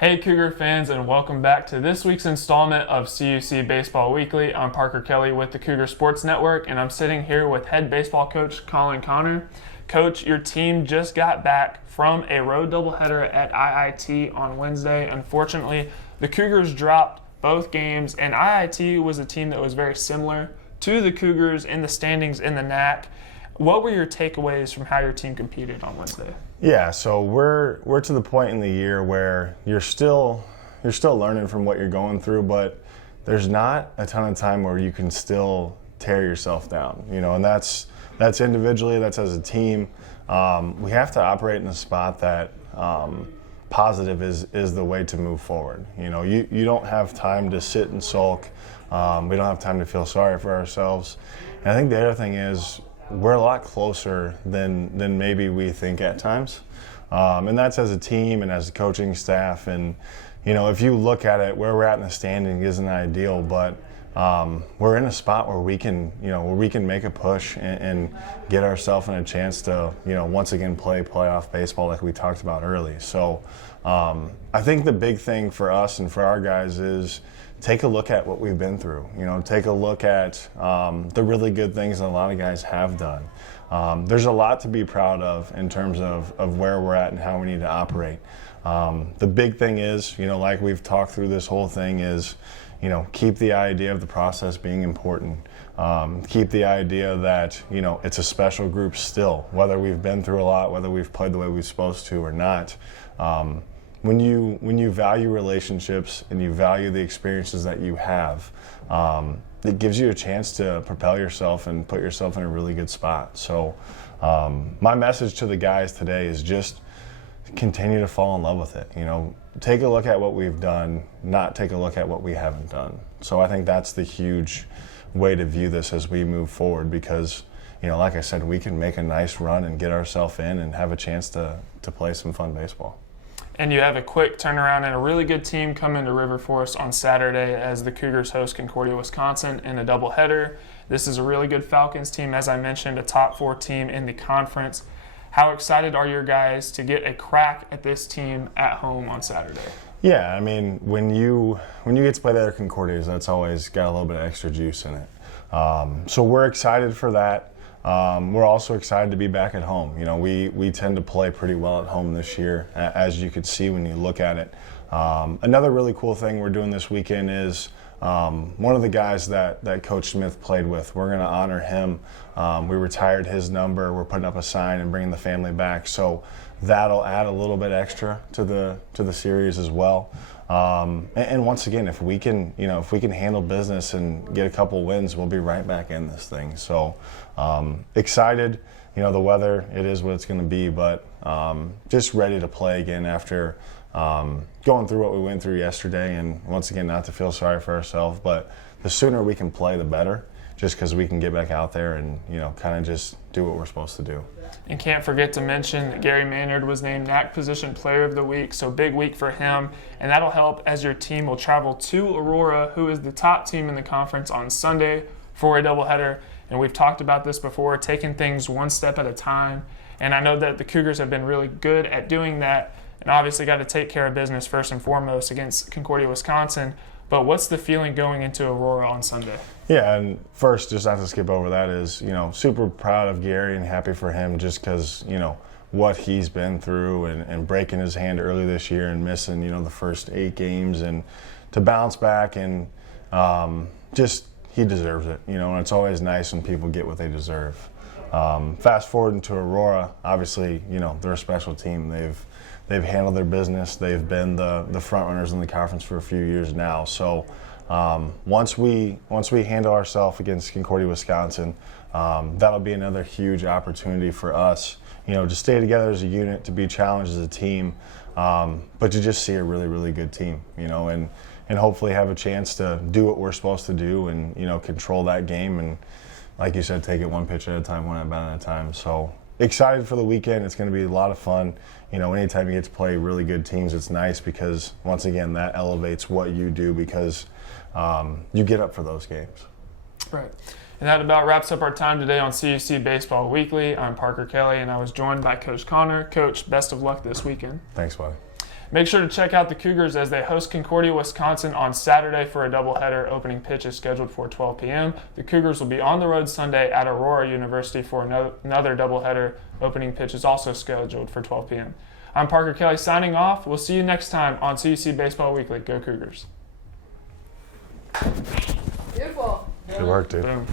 Hey Cougar fans, and welcome back to this week's installment of CUC Baseball Weekly. I'm Parker Kelly with the Cougar Sports Network, and I'm sitting here with head baseball coach Colin Connor. Coach, your team just got back from a road doubleheader at IIT on Wednesday. Unfortunately, the Cougars dropped both games, and IIT was a team that was very similar to the Cougars in the standings in the NAC. What were your takeaways from how your team competed on Wednesday? Yeah, so we're to the point in the year where you're still learning from what you're going through, but there's not a ton of time where you can still tear yourself down, and that's individually, that's as a team. We have to operate in a spot that positive is the way to move forward. You don't have time to sit and sulk. We don't have time to feel sorry for ourselves. And I think the other thing is, we're a lot closer than maybe we think at times. And that's as a team and as a coaching staff. And, if you look at it, where we're at in the standing isn't ideal, but we're in a spot where we can make a push and get ourselves in a chance to, once again play playoff baseball like we talked about early. So I think the big thing for us and for our guys is take a look at what we've been through. Take a look at the really good things that a lot of guys have done. There's a lot to be proud of in terms of where we're at and how we need to operate. The big thing is, like we've talked through this whole thing is, keep the idea of the process being important. Keep the idea that, it's a special group still, whether we've been through a lot, whether we've played the way we're supposed to or not. When you value relationships and you value the experiences that you have, it gives you a chance to propel yourself and put yourself in a really good spot. So my message to the guys today is just continue to fall in love with it. Take a look at what we've done, not take a look at what we haven't done. So I think that's the huge way to view this as we move forward because, like I said, we can make a nice run and get ourselves in and have a chance to play some fun baseball. And you have a quick turnaround and a really good team coming to River Forest on Saturday as the Cougars host Concordia, Wisconsin in a doubleheader. This is a really good Falcons team, as I mentioned, a top 4 team in the conference. How excited are your guys to get a crack at this team at home on Saturday? Yeah, I mean, when you get to play the other Concordias, that's always got a little bit of extra juice in it. So we're excited for that. We're also excited to be back at home. We tend to play pretty well at home this year, as you could see when you look at it. Another really cool thing we're doing this weekend is one of the guys that Coach Smith played with. We're going to honor him. We retired his number. We're putting up a sign and bringing the family back. So that'll add a little bit extra to the series as well. And once again, if we can handle business and get a couple wins, we'll be right back in this thing. So excited. The weather, it is what it's going to be, but just ready to play again after going through what we went through yesterday. And once again, not to feel sorry for ourselves, but the sooner we can play, the better. Just because we can get back out there and, kind of just do what we're supposed to do. And can't forget to mention that Gary Maynard was named NAC Position Player of the Week, so big week for him. And that'll help as your team will travel to Aurora, who is the top team in the conference, on Sunday for a doubleheader. And we've talked about this before, taking things one step at a time. And I know that the Cougars have been really good at doing that, and obviously got to take care of business first and foremost against Concordia, Wisconsin. But what's the feeling going into Aurora on Sunday? Yeah, and first, just not to skip over that, is, super proud of Gary and happy for him just because, what he's been through and breaking his hand early this year and missing, the first 8 games, and to bounce back and just he deserves it, and it's always nice when people get what they deserve. Fast forward into Aurora, obviously, they're a special team. They've handled their business. They've been the front runners in the conference for a few years now. So once we handle ourselves against Concordia, Wisconsin, that'll be another huge opportunity for us, to stay together as a unit, to be challenged as a team, but to just see a really, really good team, and hopefully have a chance to do what we're supposed to do and, control that game and, like you said, take it one pitch at a time, one at bat at a time. So excited for the weekend. It's going to be a lot of fun. Anytime you get to play really good teams, it's nice because, once again, that elevates what you do because you get up for those games. Right. And that about wraps up our time today on CUC Baseball Weekly. I'm Parker Kelly, and I was joined by Coach Connor. Coach, best of luck this weekend. Thanks, buddy. Make sure to check out the Cougars as they host Concordia, Wisconsin on Saturday for a doubleheader. Opening pitch is scheduled for 12 p.m. The Cougars will be on the road Sunday at Aurora University for another doubleheader. Opening pitch is also scheduled for 12 p.m. I'm Parker Kelly signing off. We'll see you next time on CUC Baseball Weekly. Go Cougars. Beautiful. Good work, dude. Boom.